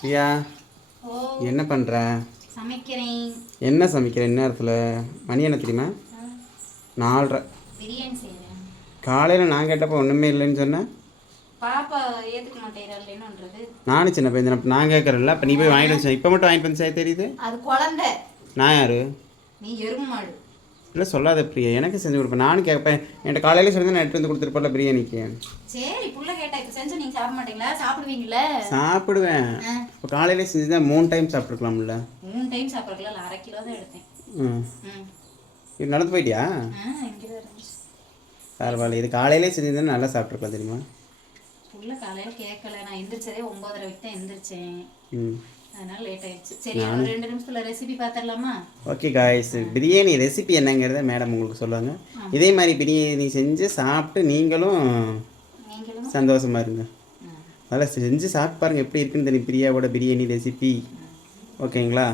பிரியா ஓ என்ன பண்ணுற? சமைக்கிறேன். என்ன சமைக்கிற இந்நேரத்தில்? மணி என்ன தெரியுமா? 4:30. பிரியாணி செய்கிறேன். காலையில் நான் கேட்டப்போ ஒன்றுமே இல்லைன்னு சொன்னேன். பாப்பா ஏற்றுக்க மாட்டேங்கிறாள், என்னன்றது? நானும் சின்ன பையன், நான் கேட்குறேன்ல. அப்போ நீ போய் வாங்கிட்டு வந்து இப்போ மட்டும் வாங்கிட்டு வந்து செய்ய தெரியுது. அது குழந்தை. நான் யார்? நீ எருமை மாடு. இல்லை சொல்லாத பிரியா, எனக்கு செஞ்சு கொடுப்பேன். நானும் கேட்பேன். என்கிட்ட காலையில் சொல்லி நான் எடுத்து வந்து கொடுத்துருப்பேன்ல பிரியாணிக்கு. சரி புள்ள கேட்டா இப்போ செஞ்சு நீங்கள் சாப்பிட மாட்டீங்களா? சாப்பிடுவீங்களா? சாப்பிடுவேன். இப்போ காலையிலே செஞ்சு தான் 3 டைம் சாப்பிட்ருக்கலாம்ல. 3 டைம் சாப்பிட்றதுல 1/2 கிலோ தான் எடுத்தேன். இது நடந்து போயிட்டியா? இங்கே தான் இருந்துச்சு. பரவாயில்ல, இது காலையிலே செஞ்சு நல்லா சாப்பிட்ருக்கலாம் தெரியுமா? புள்ள காலையில் கேட்கல. நான் எந்திரிச்சதே 9:30 தான் எந்திரிச்சேன். அதனால லேட் ஆயிடுச்சு. சரி, ஒரு 2 நிமிஷத்துல ரெசிபி பார்த்துடலாமா? ஓகே காய்ஸ், பிரியாணி ரெசிபி என்னங்கிறத மேடம் உங்களுக்கு சொல்லுவாங்க. இதே மாதிரி பிரியாணி செஞ்சு சாப்பிட்டு நீங்களும் சந்தோஷமா இருங்க. அதெல்லாம் செஞ்சு சாப்பிட்டு பாருங்கள் எப்படி இருக்குன்னு தெரியும் பிரியாவோட பிரியாணி ரெசிபி. ஓகேங்களா?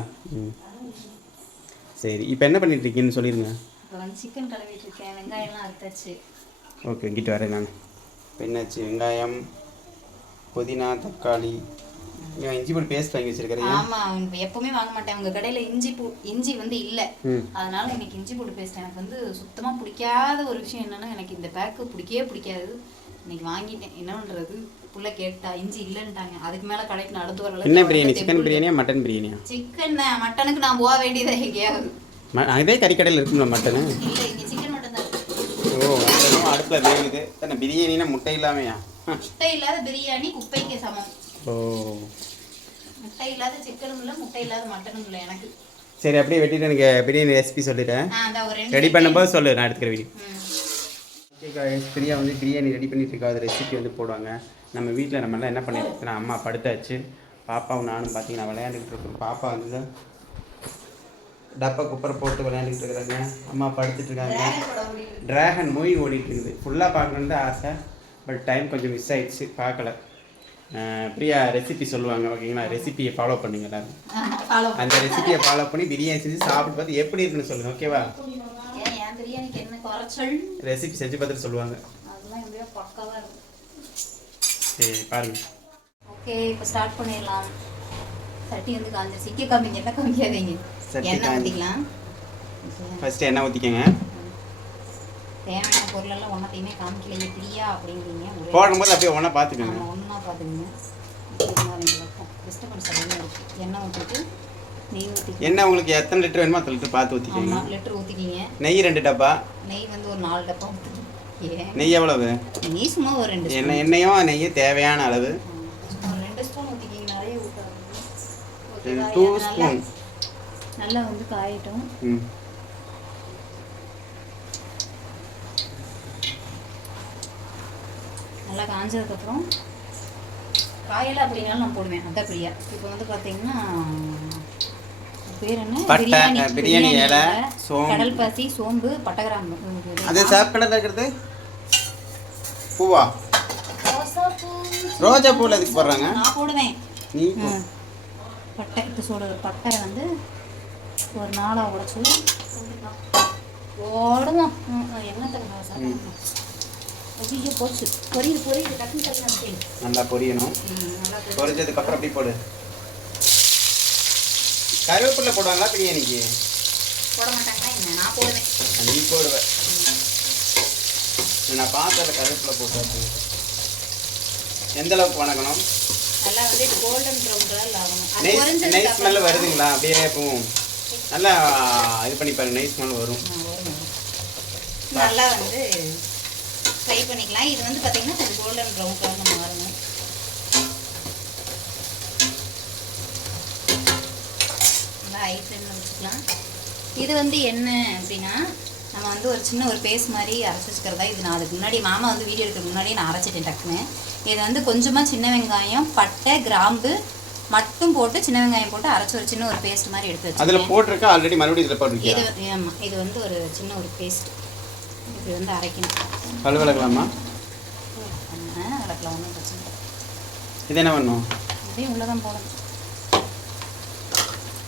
சரி, இப்போ என்ன பண்ணிட்டு இருக்கீங்கன்னு சொல்லிடுங்க. இப்போ வந்து சிக்கன் கழுவிட்டு இருக்கேன். வெங்காயம்லாம் அறுத்தாச்சு. ஓகே, இங்கிட்டு வரேன் நான். இப்போ என்னாச்சு? வெங்காயம், புதினா, தக்காளி, இஞ்சி பூண்டு பேஸ்ட் வாங்கி வச்சிருக்கேன். ஆமா, எப்பவுமே வாங்க மாட்டேன் உங்க கடையில. இஞ்சி வந்து இல்ல, அதனால இன்னைக்கு இஞ்சி பூண்டு பேஸ்ட் எனக்கு வந்து சுத்தமா பிடிக்காத ஒரு விஷயம். என்னன்னா, எனக்கு இந்த பேக்கு பிடிக்காது. இன்னைக்கு வாங்கிட்டேன். என்ன பண்றது, புள்ள கேட்டா இஞ்சி இல்லன்ட்டாங்க. அதுக்கு மேல கடைக்கு நடந்து வரல. என்ன பிரியாணி? சிக்கன் பிரியாணியா மட்டன் பிரியாணியா? சிக்கன் தான். மட்டனுக்கு நான் போக வேண்டியதா எங்கேயாவது? அதே கறிக்கடையில் இருக்கும்ல மட்டனு. இல்ல, இங்க சிக்கன் மட்டும் தான் இருக்கு. ஓ, மட்டனும் அடுப்புல வேகுது தானே. பிரியாணினா முட்டை இல்லாமையா? முட்டை இல்லாத பிரியாணி குப்பைக்கு சமம். ஓ, முட்டை இல்லாத சிக்கனும் இல்லை, முட்டை இல்லாத மட்டனும் இல்லை எனக்கு. சரி, அப்படியே வெட்டிட்டு எனக்கு பிரியாணி ரெசிபி சொல்லிட்டேன். ரெடி பண்ணும்போது சொல்லு, நான் எடுத்துக்கிற வீடியோ. ஓகே காய்ஸ், பிரியா வந்து பிரியாணி ரெடி பண்ணிட்டு இருக்கா. அது ரெசிபி வந்து போடுவாங்க. நம்ம வீட்டில் நம்மளாம் என்ன பண்ணிட்டு இருக்கோம், அம்மா படுத்தாச்சு. பாப்பாவும் நானும் பார்த்தீங்கன்னா விளையாண்டுக்கிட்டு இருக்கோம். பாப்பா வந்து டப்பா குப்பரை போட்டு விளையாண்டுக்கிட்டு இருக்கிறாங்க. அம்மா படுத்துட்டு இருக்காங்க. டிராகன் மூவி ஓடிட்டு இருக்குது. ஃபுல்லாக பார்க்கணுன்னு தான் ஆசை, பட் டைம் கொஞ்சம் மிஸ் ஆயிடுச்சு, பார்க்கல. பிரியா ரெசிபி சொல்லுவாங்க, ஓகேங்களா? ரெசிபியை ஃபாலோ பண்ணுங்க எல்லாரும். அந்த ரெசிபியை ஃபாலோ பண்ணி பிரியாணி செஞ்சு சாப்பிட்டு பார்த்து எப்படி இருக்குன்னு சொல்லுங்க, ஓகேவா? ரெசிபி செஞ்சு பார்த்துட்டு சொல்லுவாங்க. சரி, பாருங்க. ஓகே, இப்போ ஸ்டார்ட் பண்ணிடலாம். சட்டி வந்து காஞ்சிருச்சு. இங்கே காமிங்க, எல்லாம் காமிக்காதீங்க. எண்ணெய் ஊற்றிக்கலாம். ஃபர்ஸ்ட் எண்ணெய் ஊற்றிக்கங்க. தேவையான பொருளெல்லாம் ஒன்றத்தையுமே காமிக்கல எப்படியா அப்படிங்கிறீங்க. போடும்போது அப்படியே ஒன்றா பார்த்துக்கோங்க. ஒன்றா பார்த்துக்கங்க. டிஸ்டர்பன்ஸ் அதிகமாக இருக்குது. எண்ணெய் ஊற்றிட்டு நெய் ஊற்றி. எண்ணெய் உங்களுக்கு எத்தனை லிட்டர் வேணுமோ அத்தனை லிட்டர் பார்த்து ஊற்றிக்கோங்க. 4 லிட்டர் ஊற்றிக்கிங்க. நெய் 2 டப்பா. நெய் வந்து ஒரு 4 டப்பா ஊற்றிக்கிங்க. நெய் எவ்வளவு? நெய் சும்மா ஒரு 2 ஸ்பூன். எண்ணெயும் நெய்யும் தேவையான அளவு. ஒரு 2 ஸ்பூன் ஊற்றிக்கிங்க, நிறைய ஊற்றாதீங்க. 2 ஸ்பூன். நல்லா வந்து காயட்டும். நல்லா காஞ்சதுக்கப்புறம் காயலை அப்படின்னாலும் நான் போடுவேன். அதான் பிரியா. இப்போ வந்து பார்த்தீங்கன்னா பேர் என்ன, பிரியாணி இலை, கடல் பாசி, சோம்பு, பட்டை, கிராம்பு. அது சாப் கடல் இருக்கிறது பூவா? ரோஜா பூவில் எதுக்கு போடுறாங்க? நான் போடுவேன். நீ பட்டை இப்போ பட்டை வந்து ஒரு 4 உடைச்சு ஓடுவோம். என்ன ஐயோ போச்சு. பொரியுது டக்குன்னு டக்குன்னு நல்லா பொரியணும். பொரிஞ்சதுக்கப்புறம் அப்படி போடு. கருவேப்பிலை போடுவாங்களா பிரியாணிக்கு? போட மாட்டாங்களா என்ன? நான் போடுவேன். நீ போடுவேன். நான் பார்த்ததில்ல கருவேப்பிலை போட்டு. எந்த அளவுக்கு வணக்கணும்? நல்லா வந்து கோல்டன் ப்ரௌன் கலர் ஆகணும். நெய் ஸ்மெல் வருதுங்களா? அப்படியே போகும். நல்லா இது பண்ணி பாருங்க, நெய் ஸ்மெல் வரும். நல்லா வந்து ஃப்ரை பண்ணிக்கலாம். இது வந்து பார்த்தீங்கன்னா கொஞ்சம் கோல்டன் ப்ரௌன் கலர் மாறணும். நல்லா ஹை ஃப்ளேமில் வச்சுக்கலாம். இது வந்து என்ன அப்படின்னா, நம்ம வந்து ஒரு சின்ன ஒரு பேஸ்ட் மாதிரி அரைச்சி வச்சுக்கிறதா. இது நான் அதுக்கு முன்னாடி மாமா வந்து வீடியோ எடுக்கிற முன்னாடியே நான் அரைச்சிட்டேன் டக்குன்னு. இது வந்து கொஞ்சமாக சின்ன வெங்காயம், பட்டை, கிராம்பு மட்டும் போட்டு சின்ன வெங்காயம் போட்டு அரைச்சி ஒரு சின்ன ஒரு பேஸ்ட் மாதிரி எடுத்து வச்சு அதில் போட்டிருக்கேன். ஆல்ரெடி மறுபடியும் இதில் போட்டிருக்கேன். இது ஆமாம், இது வந்து ஒரு சின்ன ஒரு பேஸ்ட். இது வந்து அரைக்கணும். பல் விளக்கலாமா? விளக்கலாம், ஒன்றும் பிரச்சனை இல்லை. இது என்ன பண்ணும்? அப்படியே உள்ளே தான் போடணும்.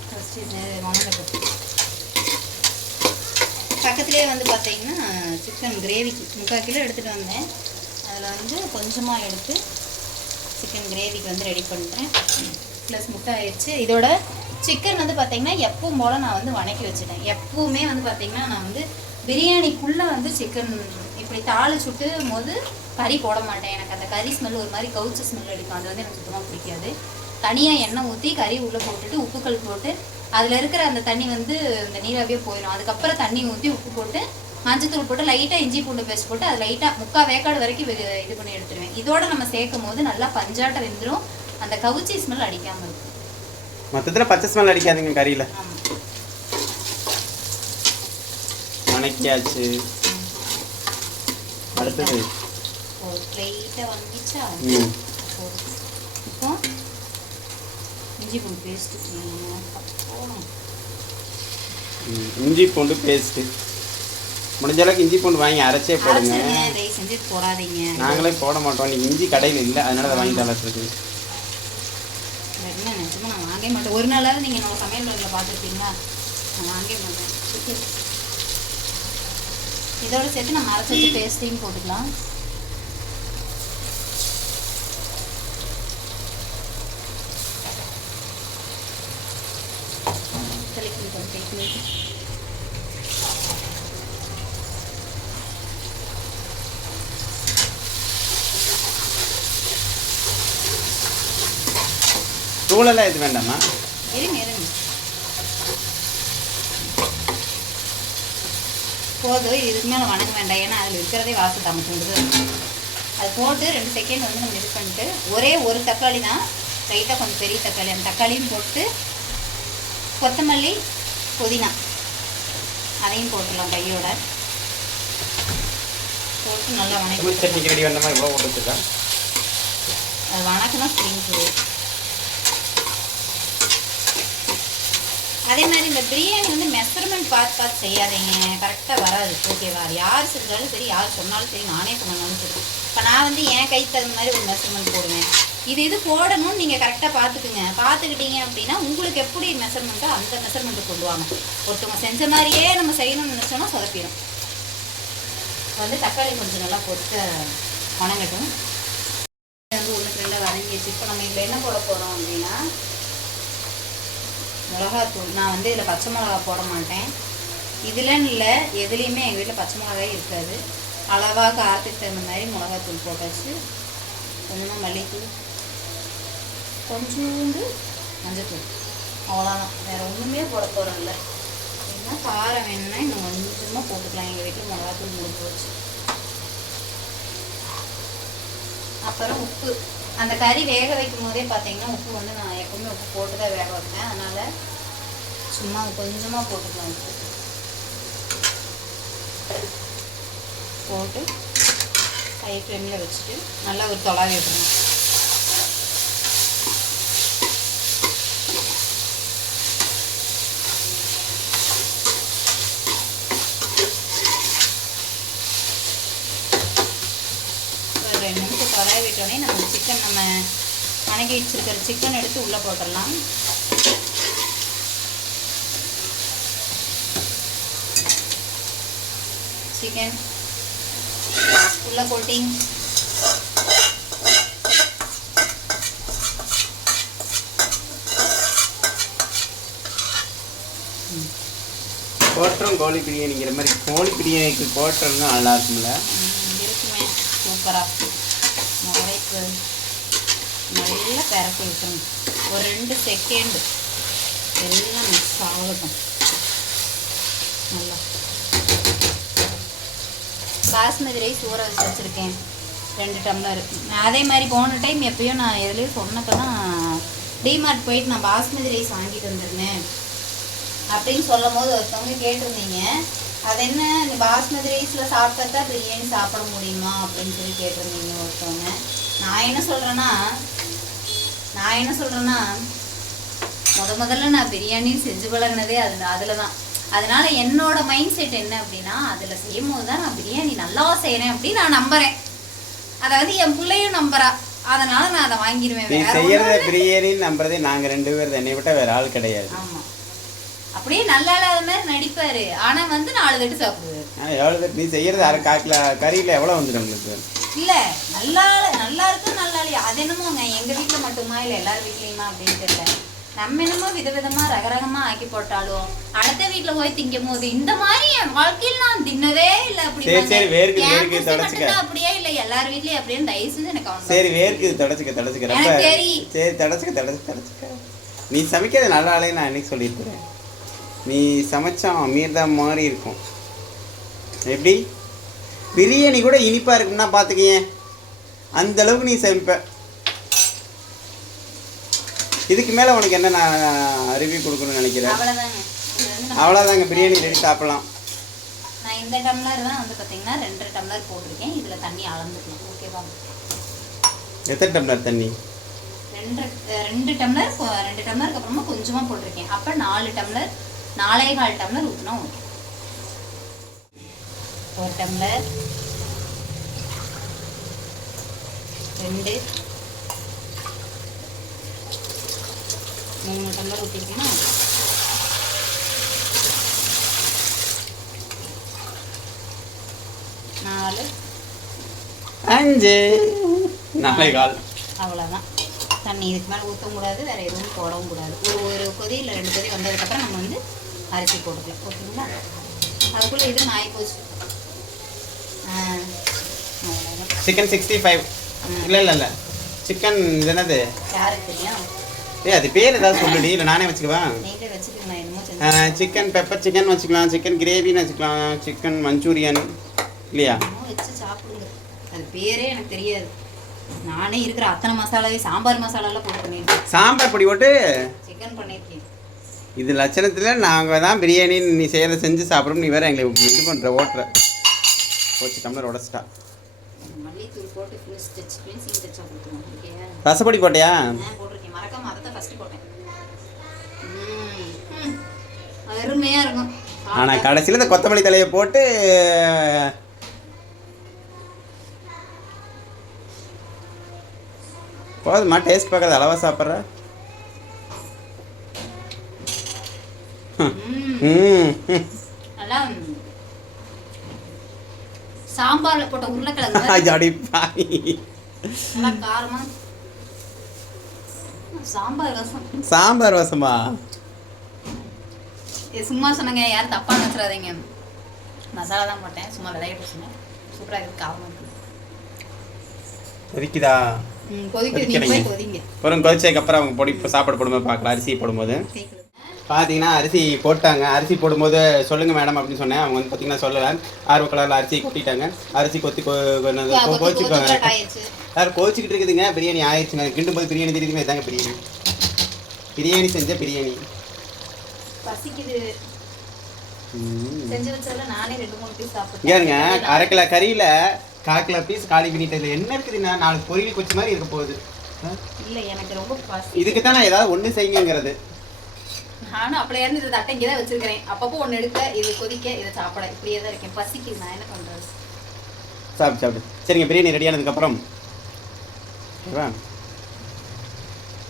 ஃபஸ்ட்டு இது வணங்கட்டும். பக்கத்துலேயே வந்து பார்த்தீங்கன்னா சிக்கன் கிரேவிக்கு 3/4 கிலோ எடுத்துகிட்டு வந்தேன். அதில் வந்து கொஞ்சமாக எடுத்து சிக்கன் கிரேவிக்கு வந்து ரெடி பண்ணுறேன். ப்ளஸ் முட்டை ஆயிடுச்சு. இதோட சிக்கன் வந்து பார்த்திங்கன்னா எப்பவும் போல் நான் வந்து வணக்கி வச்சுட்டேன். எப்பவுமே வந்து பார்த்திங்கன்னா நான் வந்து பிரியாணிக்குள்ளே வந்து சிக்கன் இப்படி தாளிச்சுட்டு போது கறி போட மாட்டேன். எனக்கு அந்த கறி ஸ்மெல் ஒரு மாதிரி கவுச்ச ஸ்மெல் அடிக்கும். அது வந்து எனக்கு சுத்தமாக பிடிக்காது. தனியாக எண்ணெய் ஊற்றி கறி உள்ளே போட்டுட்டு உப்புக்கல் போட்டு அதில் இருக்கிற அந்த தண்ணி வந்து இந்த நீராவியே போயிடும். அதுக்கப்புறம் தண்ணி ஊற்றி உப்பு போட்டு மஞ்சத்தூள் போட்டு லைட்டாக இஞ்சி பூண்டு பேஸ்ட் போட்டு அது லைட்டாக 3/4 வேக்காடு வரைக்கும் இது பண்ணி எடுத்துருவேன். இதோட நம்ம சேர்க்கும் போது நல்லா பஞ்சாட்ட வெந்துடும். அந்த கவுச்சி ஸ்மெல் அடிக்காமல் இருக்கும். மொத்தத்தில் பச்சை ஸ்மெல் அடிக்காதுங்க கறியில். ஆமாம், வணக்கியாச்சு. அடுத்தது ஒரு லைட்டாக வந்துச்சா. இப்போ இஞ்சி பூண்டு பேஸ்ட்டு போகணும். இஞ்சி பூண்டு பேஸ்ட்டு முடிஞ்ச அளவுக்கு இஞ்சி பூண்டு வாங்கி அரைச்சே போடுங்க. தயவு செஞ்சு போடாதீங்க. நாங்களே போட மாட்டோம். நீங்கள் இஞ்சி கடையில் இல்லை, அதனால அதை வாங்கி வளர்த்துருக்கு. என்ன நினச்சமா நான் வாங்கவே மாட்டேன். ஒரு நாளாவது நீங்கள் என்னோட சமையல் முறையில் பார்த்துருப்பீங்களா? நான் வாங்கவே மாட்டேன். இதோட சேர்த்து நம்ம அரைச்சி வச்சு பேஸ்ட்டையும் போட்டுக்கலாம். தூளெல்லாம் எது வேண்டாமா? இருங்க போதும். இதுக்கு மேலே வணங்க வேண்டாம். ஏன்னா அதில் இருக்கிறதே வாசம் தமக்குங்குது. அது போட்டு 2 செகண்ட் வந்து நம்ம இது பண்ணிட்டு ஒரே ஒரு தக்காளி தான், லைட்டாக கொஞ்சம் பெரிய தக்காளி, அந்த தக்காளியும் போட்டு கொத்தமல்லி புதினா அதையும் போட்டுடலாம் கையோட போட்டு நல்லா வணக்கி. சட்னிக்கு ரெடி வந்த மாதிரி இவ்வளோ போட்டு வச்சுருக்கா. அது வணக்கம் ஸ்ப்ரிங் ஃபுட். அதே மாதிரி இந்த பிரியாணி வந்து மெஷர்மெண்ட் பார்த்து செய்யாதீங்க, கரெக்டாக வராது. ஓகேவா? யார் செஞ்சாலும் சரி, யார் சொன்னாலும் சரி, நானே சொன்னாலும் சரி, இப்போ நான் வந்து என் கைக்கு தகுந்த மாதிரி ஒரு மெஷர்மெண்ட் போடுவேன். இது போடணும்னு நீங்கள் கரெக்டாக பார்த்துக்குங்க. பார்த்துக்கிட்டீங்க அப்படின்னா உங்களுக்கு எப்படி மெஷர்மெண்ட்டோ அந்த மெஷர்மெண்ட்டு கொண்டு வாங்க. ஒருத்தவங்க செஞ்ச மாதிரியே நம்ம செய்யணும்னு நினச்சோன்னா சொதப்பிடும். வந்து தக்காளி கொஞ்சம் நல்லா போட்டு வணங்கட்டும். வந்து 1-2 வதங்கிடுச்சு. இப்போ நம்ம இதில் என்ன போட போகிறோம் அப்படின்னா மிளகாத்தூள். நான் வந்து இதில் பச்சை மிளகா போட மாட்டேன். இதில் இல்லை, எதுலேயுமே எங்கள் வீட்டில் பச்சை மிளகாயே இருக்காது. அளவாக காரத்துக்கு தகுந்த மாதிரி மிளகாத்தூள் போட்டாச்சு. கொஞ்சமாக மல்லித்தூள், கொஞ்சோண்டு மஞ்சத்தூள், அவ்வளோதான். வேறு ஒன்றுமே போட போகிறோம் இல்லை. ஏன்னா காரம் வேணும்னா இன்னும் கொஞ்சமாக போட்டுக்கலாம். எங்கள் வீட்டில் மிளகாத்தூள் முடிஞ்சு போச்சு. அப்புறம் உப்பு. அந்த கறி வேக வைக்கும் போதே பார்த்தீங்கன்னா உப்பு வந்து நான் எப்பவுமே உப்பு போட்டு தான் வேக வைப்பேன். அதனால் சும்மா கொஞ்சமாக போட்டுக்கலாம். உப்பு போட்டு ஹை ஃப்ளேமில் வச்சுட்டு நல்லா ஒரு தொலாவி விட்டுருணும். ஒரு 2 நிமிஷம் தொலாவி விட்டோடனே நம்ம சிக்கன், நம்ம வணக்கி வச்சுருக்கிற சிக்கன் எடுத்து உள்ளே போட்டுடலாம். சிக்கன் உள்ள கோட்டிங். கோட்டம் கோழி பிரியாணிங்கிற மாதிரி கோழி பிரியாணிக்கு கோட்டம்னா நல்லா இருக்கும்ல? இருக்குமே, சூப்பராக முறைக்கு நல்லா பரப்பி விட்டுருங்க. ஒரு 2 செகண்டு எல்லாம் மிக்ஸ் ஆகட்டும். நல்லா பாஸ்மதி ரைஸ் ஊற வச்சு வச்சுருக்கேன் 2 டம்ளர். அதே மாதிரி போன டைம் எப்பயோ நான் எதுலேயும் சொன்னப்பதான் டிமார்ட் போயிட்டு நான் பாஸ்மதி ரைஸ் வாங்கிட்டு வந்துருந்தேன் அப்படின்னு சொல்லும் போது ஒருத்தவங்க கேட்டிருந்தீங்க, அது என்ன நீ பாஸ்மதி ரைஸில் சாப்பிட்டா பிரியாணி சாப்பிட முடியுமா அப்படின்னு சொல்லி கேட்டிருந்தீங்க ஒருத்தவங்க. நான் என்ன சொல்கிறேன்னா முதல்ல நான் பிரியாணி செஞ்சு பழகினதே அதில் தான். அதனால என்னோட மைண்ட் செட் என்ன அப்படின்னா, அதில் செய்யும் போது தான் நான் பிரியாணி நல்லா செய்கிறேன் அப்படின்னு நான் நம்புகிறேன். அதாவது என் பிள்ளையும் நம்புறா, அதனால நான் அதை வாங்கிடுவேன். செய்யறத பிரியாணின்னு நம்புறதே நாங்கள் 2 பேர், என்னை விட்ட வேற ஆள் கிடையாது. ஆமாம், அப்படியே நல்லா இல்லாத மாதிரி நடிப்பாரு, ஆனால் வந்து 4 தட்டு சாப்பிடுவாரு. எவ்வளோ நீ செய்யறது 1/4 கிலோ கறியில் எவ்வளோ வந்துடும் உங்களுக்கு? இல்லை நல்லா இருக்கு நல்லா இல்லையா அது என்னமோங்க எங்கள் வீட்டில் மட்டுமா இல்லை எல்லார் வீட்லேயுமா அப்படின்னு தெரியல. நம்ம என்னமோ விதவிதமா ரகரகமா ஆக்கி போட்டாலும் அடுத்த வீட்டுல போய் திங்கும் போது இந்த மாதிரி என் வாழ்க்கையில் நான் தின்னதே இல்லை. அப்படி அப்படியே இல்லை எல்லார் வீட்லயும் அப்படின்னு தயவு செஞ்சு எனக்கு சரி வேர்க்குது தொடச்சுக்க சரி தொடச்சுக்க. நீ சமைக்கிறது நல்லா இல்லைன்னு நான் என்னைக்கு சொல்லியிருக்கிறேன். நீ சமைச்சா மீர்தா மாதிரி இருக்கும். எப்படி பிரியாணி கூட இனிப்பா இருக்கும்னா பார்த்துக்கேன் அந்த அளவுக்கு நீ சமைப்ப. இதுக்கு மேலே உனக்கு என்ன நான் ரிவ்யூ கொடுக்கணும்னு நினைக்கிறேன். அவ்வளோதாங்க பிரியாணி ரெடி சாப்பிடலாம். நான் இந்த டம்ளர் தான் வந்து பார்த்தீங்கன்னா 2 டம்ளர் போட்டிருக்கேன். இதில் தண்ணி அளந்துக்கலாம். ஓகேவா? எத்தனை டம்ளர் தண்ணி? 2 டம்ளர் 2 டம்ளருக்கு அப்புறமா கொஞ்சமாக போட்டிருக்கேன். அப்போ 4 டம்ளர் 4.25 டம்ளர் ஊற்றினா ஓகே. 1 டம்ளர் 2 3 டம்ளர் ஊற்றிக்கிட்டீங்கன்னா 4 5 4.25 அவ்வளோதான். தண்ணி இதுக்கு மேலே ஊற்றவும் கூடாது, வேறு எதுவும் போடவும் கூடாது. ஒரு கொதி இல்லை 2 கொதி வந்ததுக்கப்புறம் நம்ம வந்து அரிசி போட்டுக்கலாம். ஓகேங்களா? அதுக்குள்ளே இது நாய் போச்சு. சிக்கன் 65 இல்லை சிக்கன் இது என்னது யாருக்கு தெரியும்? அது பேர் ஏதாவது சொல்லுடி, இல்லை நானே வச்சுக்குவேன். நீங்களே வச்சுக்கோங்க. என்னமோ சிக்கன் பெப்பர் சிக்கன் வச்சுக்கலாம், சிக்கன் கிரேவின்னு வச்சுக்கலாம், சிக்கன் மஞ்சூரியன் இல்லையா வச்சு சாப்பிடுங்க. அது பேரே எனக்கு தெரியாது. நானே இருக்கிற அத்தனை மசாலாவே சாம்பார் மசாலாலாம் போட்டு பண்ணியிருக்கேன். சாம்பார் பொடி போட்டு சிக்கன் பண்ணியிருக்கேன். இது லட்சணத்தில் நாங்கள் தான் பிரியாணி நீ செய்கிறத செஞ்சு சாப்பிட்றோம். நீ வேறு எங்களை இது பண்ணுற ஓட்டுற போச்சு. டம்ளர் உடச்சிட்டா. மல்லித்தூள் போட்டு ஃபினிஷிங் டச்சா கொடுத்துருவோம். ஓகே ரசப்பொடி போட்டியா? போட்டிருக்கேன். மறக்காம அதை தான் ஃபஸ்ட்டு போட்டேன். அருமையாக இருக்கும். ஆனால் கடைசியில் இந்த கொத்தமல்லி தலையை போட்டு போதுமா? டேஸ்ட் பார்க்கறது அளவாக சாப்பிட்ற. நல்லா சாம்பார்ல போட்ட உருளைக்கிழங்கு நல்லா காரமா. சாம்பார் ரசமா? சும்மா சொன்னங்க, யாரும் தப்பா நினைச்சிடாதீங்க. மசாலா தான் போட்டேன், சும்மா விளையாட்டு சொன்னேன். சூப்பரா இருக்கு, காரமா இருக்கு. கொதிக்குதா? கொதிங்க. ஒரு கொதிச்சதுக்கு அப்புறம் அவங்க பொடி சாப்பாடு போடும்போது பார்க்கலாம். அரிசி போடும்போது பார்த்தீங்கன்னா அரிசி போட்டாங்க. அரிசி போடும்போது சொல்லுங்கள் மேடம் அப்படின்னு சொன்னேன். அவங்க வந்து பார்த்தீங்கன்னா சொல்லலை. ஆர்வ கலரில் அரிசி கொட்டிட்டாங்க. அரிசி கோச்சிக்குவாங்க. யார் கோச்சிக்கிட்டு இருக்குதுங்க. பிரியாணி ஆயிடுச்சுங்க. கிண்டும் போது பிரியாணி தெரியுதுங்க. இதாங்க பிரியாணி செஞ்ச பிரியாணி. ஏங்க 1/2 கிலோ கறியில் 1/4 கிலோ பீஸ் காலி பண்ணிட்டு என்ன இருக்குதுன்னா 4 பொரியல் கொச்சி மாதிரி இருக்க போகுது. இல்லை எனக்கு ரொம்ப இதுக்கு தான் நான் ஏதாவது ஒன்று செய்யுங்கிறது. நானும் அப்படியே இருந்து இதை தட்டை இங்கே தான் வச்சிருக்கிறேன். அப்பப்போ ஒன்று எடுக்க, இது கொதிக்க, இதை சாப்பிட இப்படியே தான் இருக்கேன். பசிக்குது, நான் என்ன பண்ணுறது? சாப்பிடு. சரிங்க, பிரியாணி ரெடி ஆனதுக்கப்புறம்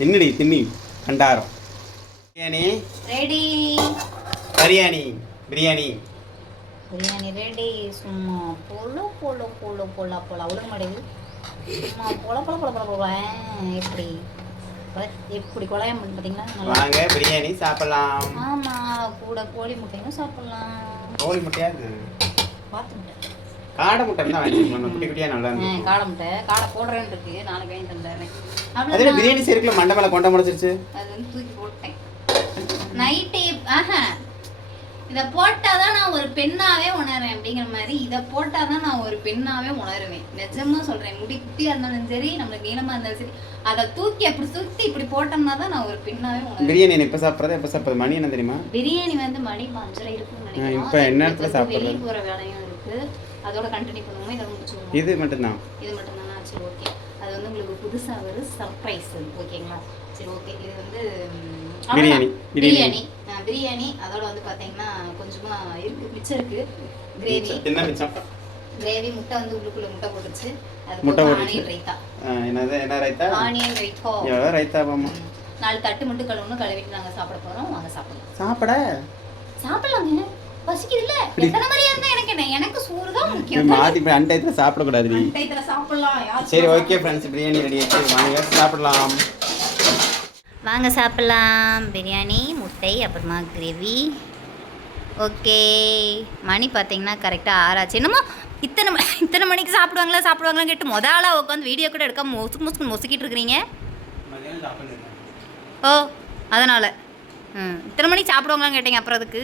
என்னடி தின்னி கண்டாரம் பிரியாணி ரெடி. பிரியாணி ரெடி. சும்மா போல அவ்வளோ மாட்டேங்குது. சும்மா போல எப்படி குழாயம் பார்த்தீங்களா? வாங்க பிரியாணி சாப்பிடலாம். ஆமா, கூட கோழி முட்டையும் சாப்பிடலாம். கோழி முட்டையா? வாத்து முட்டை, காடை முட்டை தான் வாங்கிக்கணும். குட்டி குட்டியா நல்லா இருக்கு. காடை முட்டை காடை போடுறேன்னு இருக்கு. நாளைக்கு வாங்கி தந்துடுறேன். அதே பிரியாணி செய்யறதுல மண்டை மேல கொண்ட முடிச்சிருச்சு. அது வந்து தூக்கி போட்டேன் நைட்டே. இதை போட்டாதான் நான் ஒரு பெண்ணாவே உணர்றேன் அப்படிங்கிற மாதிரி. இதை போட்டாதான் நான் ஒரு பெண்ணாவே உணருவேன். நிஜமா சொல்றேன். முடி குட்டியா இருந்தாலும் சரி, நம்மளுக்கு நீளமா இருந்தாலும் சரி, அதை தூக்கி அப்படி சுத்தி இப்படி போட்டோம்னா தான் நான் ஒரு பெண்ணாவே உணர்றேன். பிரியாணி எப்ப சாப்பிடுறது? மணி என்ன தெரியுமா? பிரியாணி வந்து மணி 5:30 இருக்கும்னு நினைக்கிறேன். இப்ப என்ன இடத்துல சாப்பிடுறது? வெளியே போற வேலையும் இருக்கு. அதோட கண்டினியூ பண்ணுவோம். இதை முடிச்சுடுவோம். இது மட்டும்தான். சரி ஓகே. அது வந்து உங்களுக்கு புதுசா ஒரு சர்ப்ரைஸ். ஓகேங்களா? சரி ஓகே. இது வந்து பிரியாணி. அதோட வந்து பாத்தீங்கன்னா கொஞ்சமா இருக்கு, மிச்சம் இருக்கு. கிரேவி முட்டை வந்து உள்ளுக்குள்ள முட்டை போட்டுச்சு. அது ஆனியன் ரைத்தா. என்ன ரைத்தா? ஆனியன் ரைத்தா. எவ்வளவு ரைத்தா பாமா? 4 தட்டு மட்டும் கழுவிட்டு நாங்க சாப்பிட போறோம். வாங்க சாப்பிடலாங்க. பசிக்குது இல்ல எத்தனை மாதிரியா இருந்தா எனக்கு என்ன, எனக்கு சோறு தான் முக்கியம். மாற்றி இப்போ அன்டைத்தில் சாப்பிடக்கூடாது நீ. டைத்துல சாப்பிடலாம். யார் சரி ஓகே ஃப்ரெண்ட்ஸ், பிரியாணி ரெடி ஆகிடுச்சு, வாங்க சாப்பிடலாம். வாங்க சாப்பிடலாம். பிரியாணி, முட்டை, அப்புறமா கிரேவி. ஓகே, மணி பார்த்தீங்கன்னா கரெக்டாக 6 ஆச்சு. என்னமோ இத்தனை மணிக்கு சாப்பிடுவாங்களான்னு கேட்டு ஆளாக உட்காந்து வீடியோ கூட எடுக்காம மொசுக்கிட்டு இருக்கிறீங்க. ஓ அதனால் இத்தனை மணிக்கு சாப்பிடுவாங்களான்னு கேட்டீங்க. அப்புறம் அதுக்கு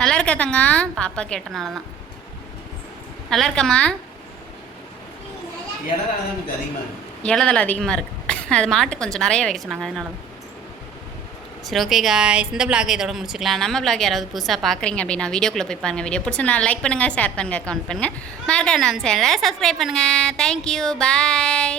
நல்லா இருக்கா தங்க? பாப்பா கேட்டனால தான். நல்லா இருக்காம்மா? இலதலை அதிகமாக இருக்குது. அது மாட்டு கொஞ்சம் நிறைய வைக்க சொன்னாங்க, அதனால தான். சரி ஓகே காய்ஸ், இந்த vlog இதோட முடிச்சுக்கலாம். நம்ம vlog யாராவது புதுசாக பார்க்குறீங்க அப்படின்னா வீடியோக்குள்ளே போய் பாருங்கள். வீடியோ பிடிச்சிருந்தா லைக் பண்ணுங்கள், ஷேர் பண்ணுங்கள், கமெண்ட் பண்ணுங்கள். மறக்காம நம்ம சேனலை சப்ஸ்கிரைப் பண்ணுங்கள். தேங்க்யூ, பாய்.